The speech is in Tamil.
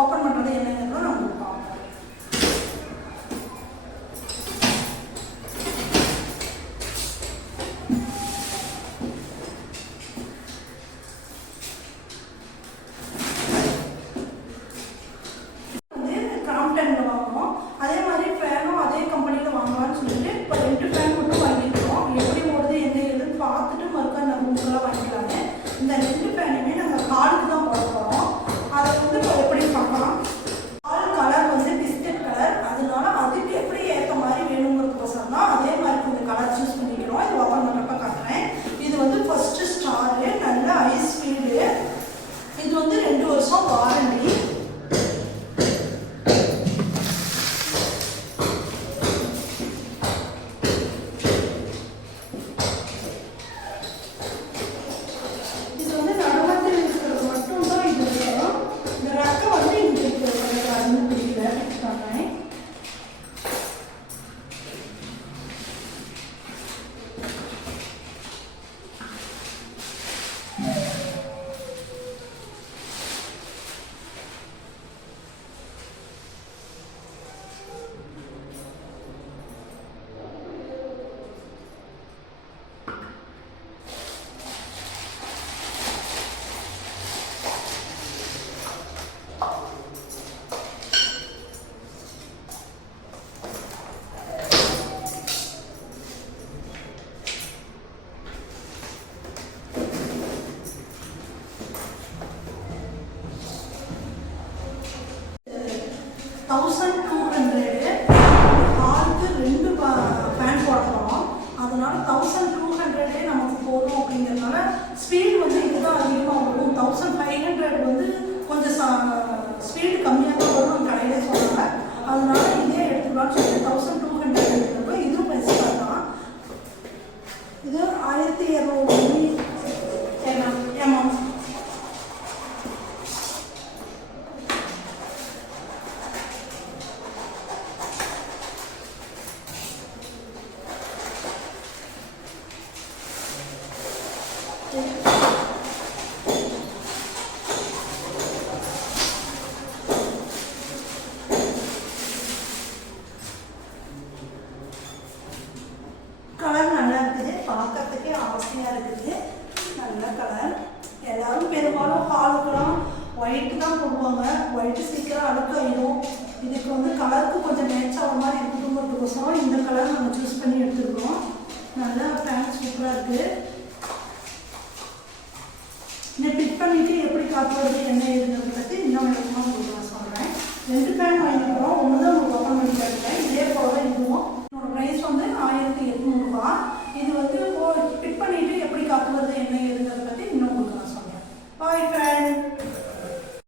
ஓப்பன் பண்ணுறது என்னங்கிறத நான் உங்களுக்கு பார்ப்போம். கிராம்ப்டனில் வாங்குவோம். அதே மாதிரி ஃபேனும் அதே கம்பெனியில் வாங்கலாம்னு சொல்லிட்டு இப்போ 2 ஃபேன் மட்டும் வாங்கியிருக்கோம். எப்படி ஓடுது என்ன ஏதுன்னு பார்த்துட்டு மறுக்கா நம்ம உங்களாம் வாங்கிக்கலாங்க. இந்த 2 ஃபேனுமே நாங்கள் ஹாலுக்கு தான் போட போகிறோம். அதை வந்து இப்போ எப்படி பார்க்கலாம். ஹால் கலர் வந்து பிஸ்கட் கலர், அதனால அதுக்கு எப்படி ஏற்ற மாதிரி வேணுங்கிறதுக்கோசரம் தான் அதே மாதிரி கொஞ்சம் கலர் சூஸ் பண்ணிக்கிறோம். இது ஓப்பன் பண்ணுறப்ப காட்டுறேன். இது வந்து ஃபஸ்ட்டு ஸ்டாரு, நல்ல ஹை ஸ்பீடு. இது வந்து 2 வருஷம் வாரண்டி. ஹாலுக்கு 2 ஃபேன் போடுறோம். அதனால 1200 நமக்கு போதும். அப்படிங்கிறதுனால ஸ்பீடு வந்து இதுதான் அதிகமாக வரும். 1500 வந்து கொஞ்சம் ஸ்பீடு கம்மியாக தான் வரும் கடையிலே சொல்கிறாங்க. அதனால இதே எடுத்துக்கலாம்னு சொல்லி 1200 எடுத்துக்கிறப்ப இதுவும் பெஸ்ட்டாக தான். இது 1200 mm. கலர் நல்லா இருக்குது, பார்க்கறதுக்கே ஆசையாக இருக்குது. நல்ல கலர். எல்லாரும் பெரும்பாலும் ஹாலுக்கெல்லாம் ஒயிட்டு தான் போடுவாங்க. ஒயிட்டு சீக்கிரம் அழுக்காயிடும். இதுக்கு வந்து கலருக்கு கொஞ்சம் மேட்ச் ஆகிற மாதிரி இருக்குதுங்கிறதுக்கோசரம் இந்த கலர் நாங்கள் சூஸ் பண்ணி எடுத்துருக்கோம். நல்லா ஃபேன் சூப்பராக இருக்குது. இதை ஃபிட் பண்ணிவிட்டு எப்படி காற்று வருது என்ன ஏதுங்கிறத பற்றி இன்னும் விளக்கமாக உங்களுக்கு நான் சொல்கிறேன். 2 ஃபேன்